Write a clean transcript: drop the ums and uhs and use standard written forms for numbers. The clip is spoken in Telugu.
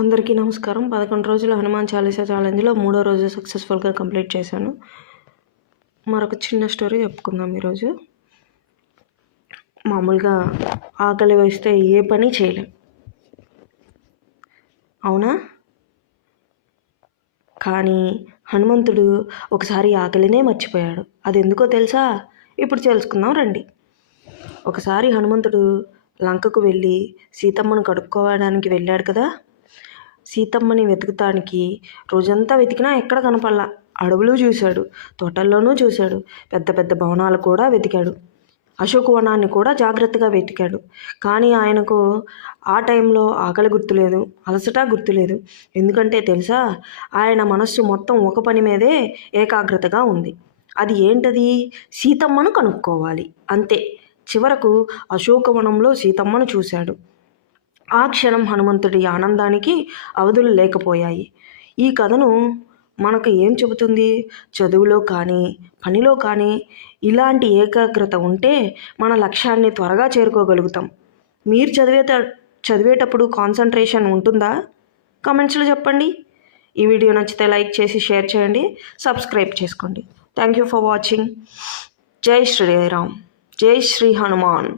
అందరికీ నమస్కారం. 11 రోజుల హనుమాన్ చాలీసా ఛాలెంజ్లో 3వ రోజు సక్సెస్ఫుల్గా కంప్లీట్ చేశాను. మరొక చిన్న స్టోరీ చెప్పుకుందాం ఈరోజు. మామూలుగా ఆకలి వేస్తే ఏ పని చేయలేం, అవునా? కానీ హనుమంతుడు ఒకసారి ఆకలినే మర్చిపోయాడు. అది ఎందుకో తెలుసా? ఇప్పుడు తెలుసుకుందాం రండి. ఒకసారి హనుమంతుడు లంకకు వెళ్ళి సీతమ్మను కడుక్కోవడానికి వెళ్ళాడు కదా. సీతమ్మని వెతుకుతానికి రోజంతా వెతికినా ఎక్కడ కనపడలా. అడవులు చూశాడు, తోటల్లోనూ చూశాడు, పెద్ద పెద్ద భవనాలు కూడా వెతికాడు, అశోకవనాన్ని కూడా జాగ్రత్తగా వెతికాడు. కానీ ఆయనకు ఆ టైంలో ఆకలి గుర్తులేదు, అలసట గుర్తులేదు. ఎందుకంటే తెలుసా, ఆయన మనస్సు మొత్తం ఒక పని మీదే ఏకాగ్రతగా ఉంది. అది ఏంటది? సీతమ్మను కనుక్కోవాలి, అంతే. చివరకు అశోకవనంలో సీతమ్మను చూశాడు. ఆ క్షణం హనుమంతుడి ఆనందానికి అవధులు లేకపోయాయి. ఈ కథను మనకు ఏం చెబుతుంది? చదువులో కానీ పనిలో కానీ ఇలాంటి ఏకాగ్రత ఉంటే మన లక్ష్యాన్ని త్వరగా చేరుకోగలుగుతాం. మీరు చదివేటప్పుడు కాన్సన్ట్రేషన్ ఉంటుందా? కామెంట్స్లో చెప్పండి. ఈ వీడియో నచ్చితే లైక్ చేసి షేర్ చేయండి, సబ్స్క్రైబ్ చేసుకోండి. Thank you for watching. జై శ్రీరామ్, జై శ్రీ హనుమాన్.